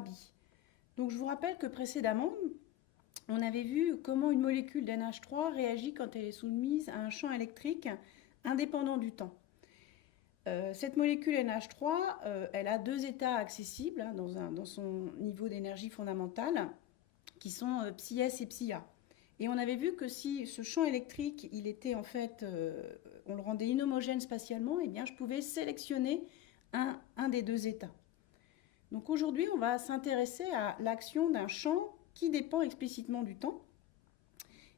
Arabi. Donc je vous rappelle que précédemment, on avait vu comment une molécule d'NH3 réagit quand elle est soumise à un champ électrique indépendant du temps. Cette molécule NH3, elle a deux états accessibles hein, dans son niveau d'énergie fondamentale, qui sont psi S et psi A. Et on avait vu que si ce champ électrique, il était en fait, on le rendait inhomogène spatialement, eh bien je pouvais sélectionner un des deux états. Donc aujourd'hui, on va s'intéresser à l'action d'un champ qui dépend explicitement du temps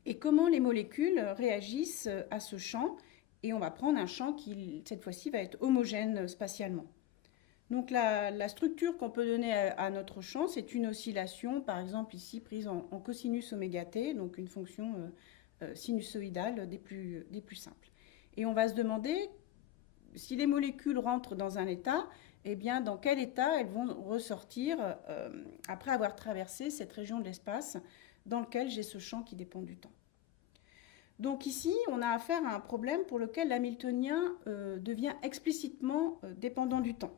et comment les molécules réagissent à ce champ. Et on va prendre un champ qui, cette fois-ci, va être homogène spatialement. Donc la structure qu'on peut donner à notre champ, c'est une oscillation, par exemple ici prise en cosinus oméga t, donc une fonction sinusoïdale des plus simples. Et on va se demander, si les molécules rentrent dans un état, eh bien dans quel état elles vont ressortir après avoir traversé cette région de l'espace dans lequel j'ai ce champ qui dépend du temps. Donc ici, on a affaire à un problème pour lequel l'hamiltonien devient explicitement dépendant du temps.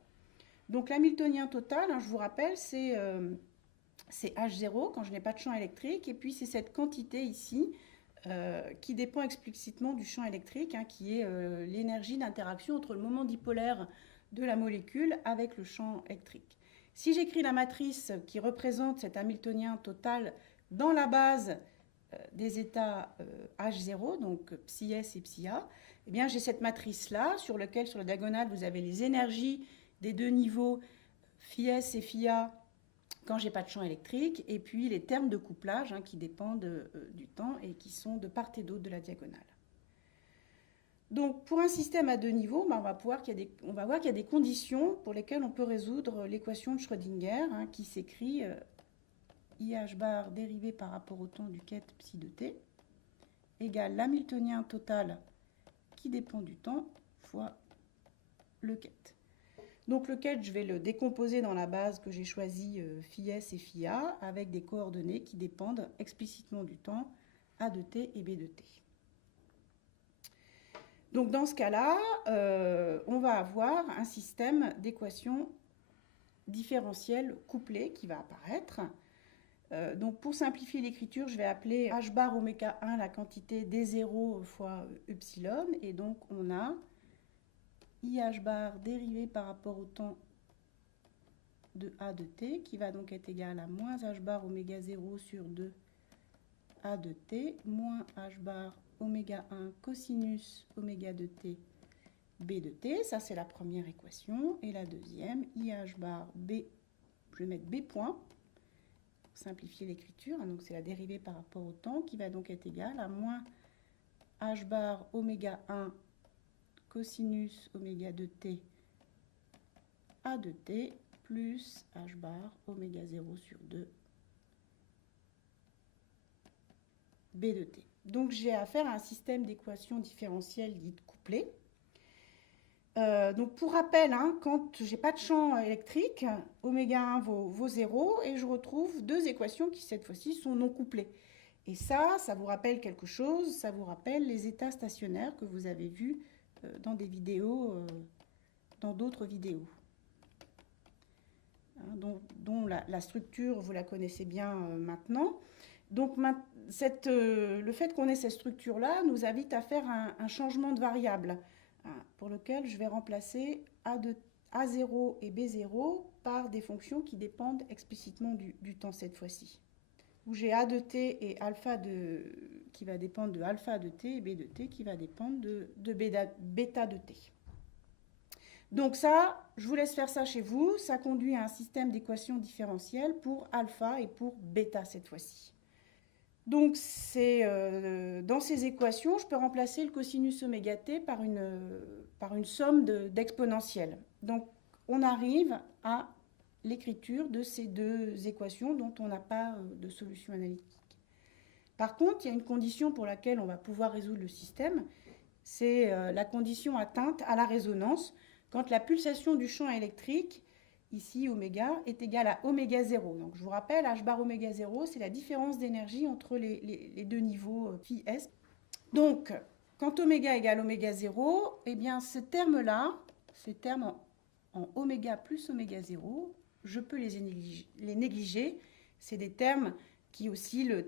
Donc l'hamiltonien total, hein, je vous rappelle, c'est H0 quand je n'ai pas de champ électrique, et puis c'est cette quantité ici qui dépend explicitement du champ électrique, hein, qui est l'énergie d'interaction entre le moment dipolaire de la molécule avec le champ électrique. Si j'écris la matrice qui représente cet hamiltonien total dans la base des états H0, donc psi S et psi A, eh bien j'ai cette matrice-là sur laquelle, sur la diagonale, vous avez les énergies des deux niveaux phi S et phi A quand j'ai pas de champ électrique, et puis les termes de couplage hein, qui dépendent du temps et qui sont de part et d'autre de la diagonale. Donc pour un système à deux niveaux, ben, on va voir qu'il y a des conditions pour lesquelles on peut résoudre l'équation de Schrödinger hein, qui s'écrit IH bar dérivé par rapport au temps du ket psi de t égale l'hamiltonien total qui dépend du temps fois le ket. Donc le ket, je vais le décomposer dans la base que j'ai choisie phi S et phi A avec des coordonnées qui dépendent explicitement du temps A de t et B de t. Donc dans ce cas-là, on va avoir un système d'équations différentielles couplées qui va apparaître. Donc pour simplifier l'écriture, je vais appeler h bar oméga 1 la quantité d0 fois epsilon. Et donc on a IH bar dérivé par rapport au temps de A de t qui va donc être égal à moins h bar oméga 0 sur 2 A de t moins h bar oméga 1 cosinus oméga de t B de t. Ça c'est la première équation. Et la deuxième, IH bar B, je vais mettre B point. Simplifier l'écriture, donc c'est la dérivée par rapport au temps qui va donc être égale à moins h bar oméga 1 cosinus oméga de t A de t plus h bar oméga 0 sur 2 B de t. Donc j'ai affaire à un système d'équations différentielles dites couplées. Donc pour rappel, hein, quand je n'ai pas de champ électrique, oméga 1 vaut 0 et je retrouve deux équations qui cette fois-ci sont non couplées. Et ça vous rappelle quelque chose, ça vous rappelle les états stationnaires que vous avez vus dans des vidéos, dans d'autres vidéos. Hein, dont la structure, vous la connaissez bien maintenant. Donc le fait qu'on ait cette structure-là nous invite à faire un changement de variable pour lequel je vais remplacer A0 et B0 par des fonctions qui dépendent explicitement du temps cette fois-ci. Où j'ai A de t et qui va dépendre de alpha de t et B de t qui va dépendre de bêta de t. Donc ça, je vous laisse faire ça chez vous. Ça conduit à un système d'équations différentielles pour alpha et pour bêta cette fois-ci. Donc dans ces équations, je peux remplacer le cosinus oméga t par une somme d'exponentielles. Donc on arrive à l'écriture de ces deux équations dont on n'a pas de solution analytique. Par contre, il y a une condition pour laquelle on va pouvoir résoudre le système, c'est la condition atteinte à la résonance quand la pulsation du champ électrique ici oméga est égal à oméga 0. Donc je vous rappelle, h bar oméga 0, c'est la différence d'énergie entre les deux niveaux phi s. Donc, quand oméga égale oméga 0, eh bien ce terme-là, ce terme en oméga plus oméga 0, je peux les négliger. C'est des termes qui oscillent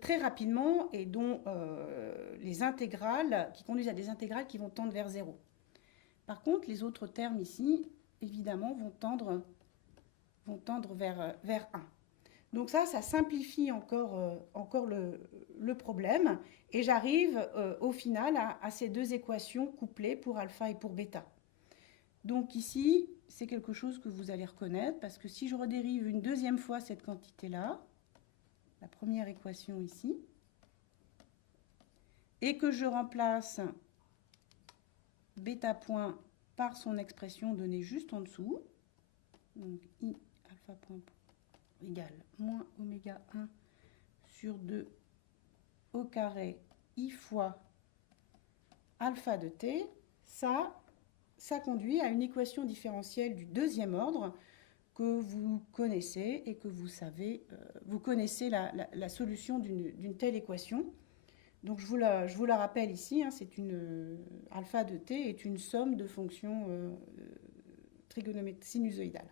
très rapidement et dont les intégrales, qui conduisent à des intégrales qui vont tendre vers 0. Par contre, les autres termes ici, évidemment, vont tendre vers 1. Donc ça simplifie encore le problème. Et j'arrive au final à ces deux équations couplées pour alpha et pour bêta. Donc ici, c'est quelque chose que vous allez reconnaître, parce que si je redérive une deuxième fois cette quantité-là, la première équation ici, et que je remplace bêta point par son expression donnée juste en dessous, donc I alpha point égale moins oméga 1 sur 2 au carré I fois alpha de t, ça conduit à une équation différentielle du deuxième ordre que vous connaissez et que vous savez, vous connaissez la solution d'une telle équation. Donc je vous la rappelle ici, hein, c'est alpha de t est une somme de fonctions trigonométriques sinusoïdales.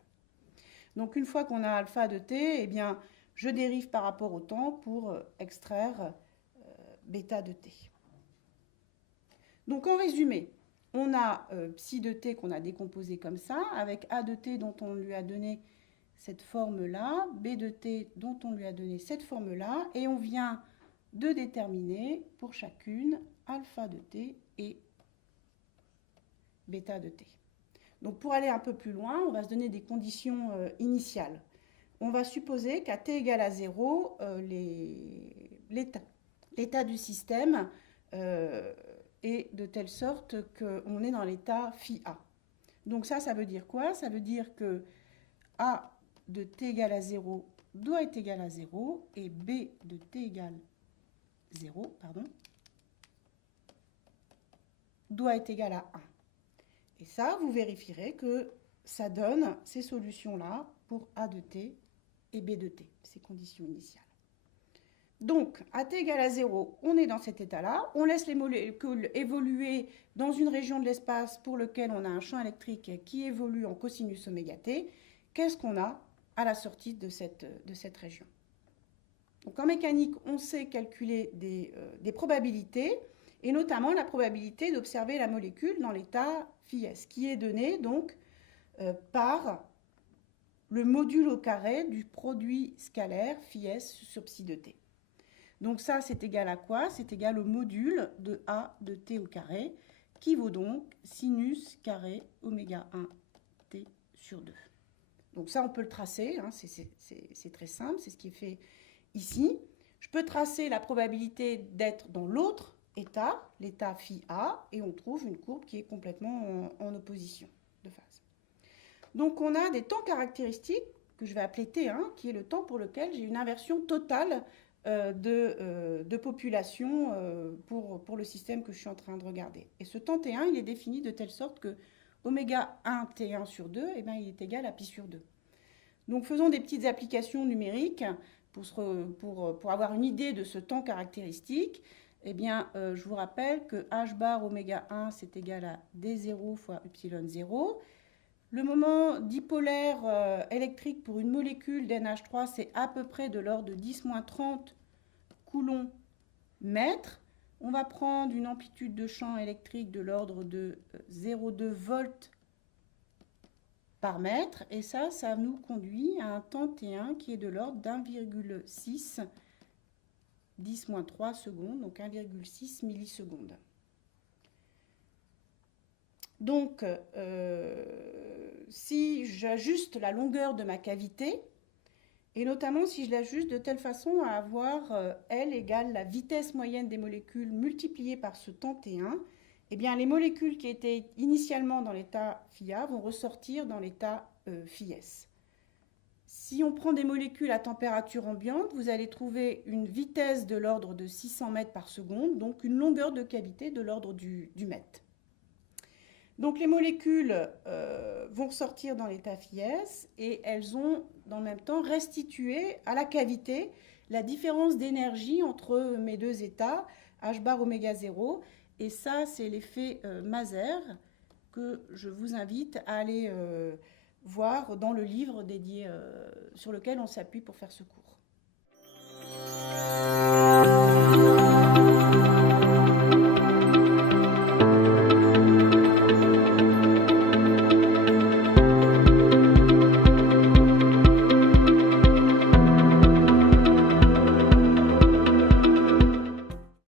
Donc une fois qu'on a alpha de t, eh bien, je dérive par rapport au temps pour extraire bêta de t. Donc en résumé, on a psi de t qu'on a décomposé comme ça, avec a de t dont on lui a donné cette forme-là, b de t dont on lui a donné cette forme-là, et on vient de déterminer pour chacune alpha de t et bêta de t. Donc pour aller un peu plus loin, on va se donner des conditions initiales. On va supposer qu'à t égale à 0, l'état du système est de telle sorte qu'on est dans l'état phi A. Donc ça veut dire quoi? Ça veut dire que A de t égale à 0 doit être égal à 0 et B de t égale 0, doit être égal à 1. Et ça, vous vérifierez que ça donne ces solutions-là pour A de t et B de t, ces conditions initiales. Donc, à t égale à 0, on est dans cet état-là. On laisse les molécules évoluer dans une région de l'espace pour laquelle on a un champ électrique qui évolue en cosinus oméga t. Qu'est-ce qu'on a à la sortie de cette région? Donc, en mécanique, on sait calculer des probabilités, et notamment la probabilité d'observer la molécule dans l'état phi s, qui est donnée donc par le module au carré du produit scalaire phi s sur psi de t. Donc ça, c'est égal à quoi? C'est égal au module de A de t au carré, qui vaut donc sinus carré oméga 1 t sur 2. Donc ça, on peut le tracer, hein, c'est très simple, c'est ce qui est fait ici. Je peux tracer la probabilité d'être dans l'autre état, l'état phi A, et on trouve une courbe qui est complètement en opposition de phase. Donc on a des temps caractéristiques que je vais appeler T1, qui est le temps pour lequel j'ai une inversion totale de population pour le système que je suis en train de regarder. Et ce temps T1, il est défini de telle sorte que oméga 1 T1 sur 2, eh bien, il est égal à pi sur 2. Donc faisons des petites applications numériques pour avoir une idée de ce temps caractéristique. Eh bien, je vous rappelle que h bar oméga 1, c'est égal à d0 fois epsilon 0. Le moment dipolaire électrique pour une molécule d'NH3, c'est à peu près de l'ordre de 10-30 coulombs mètres. On va prendre une amplitude de champ électrique de l'ordre de 0,2 volts par mètre. Et ça nous conduit à un temps T1 qui est de l'ordre d'1,6 10-3 secondes, donc 1,6 millisecondes. Donc, si j'ajuste la longueur de ma cavité, et notamment si je l'ajuste de telle façon à avoir L égale la vitesse moyenne des molécules multipliée par ce temps T1, eh bien les molécules qui étaient initialement dans l'état phi A vont ressortir dans l'état phi S. Si on prend des molécules à température ambiante, vous allez trouver une vitesse de l'ordre de 600 mètres par seconde, donc une longueur de cavité de l'ordre du mètre. Donc les molécules vont sortir dans l'état phi S et elles ont dans le même temps restitué à la cavité la différence d'énergie entre mes deux états, h bar oméga 0, et ça c'est l'effet Maser que je vous invite à aller voir dans le livre dédié sur lequel on s'appuie pour faire ce cours.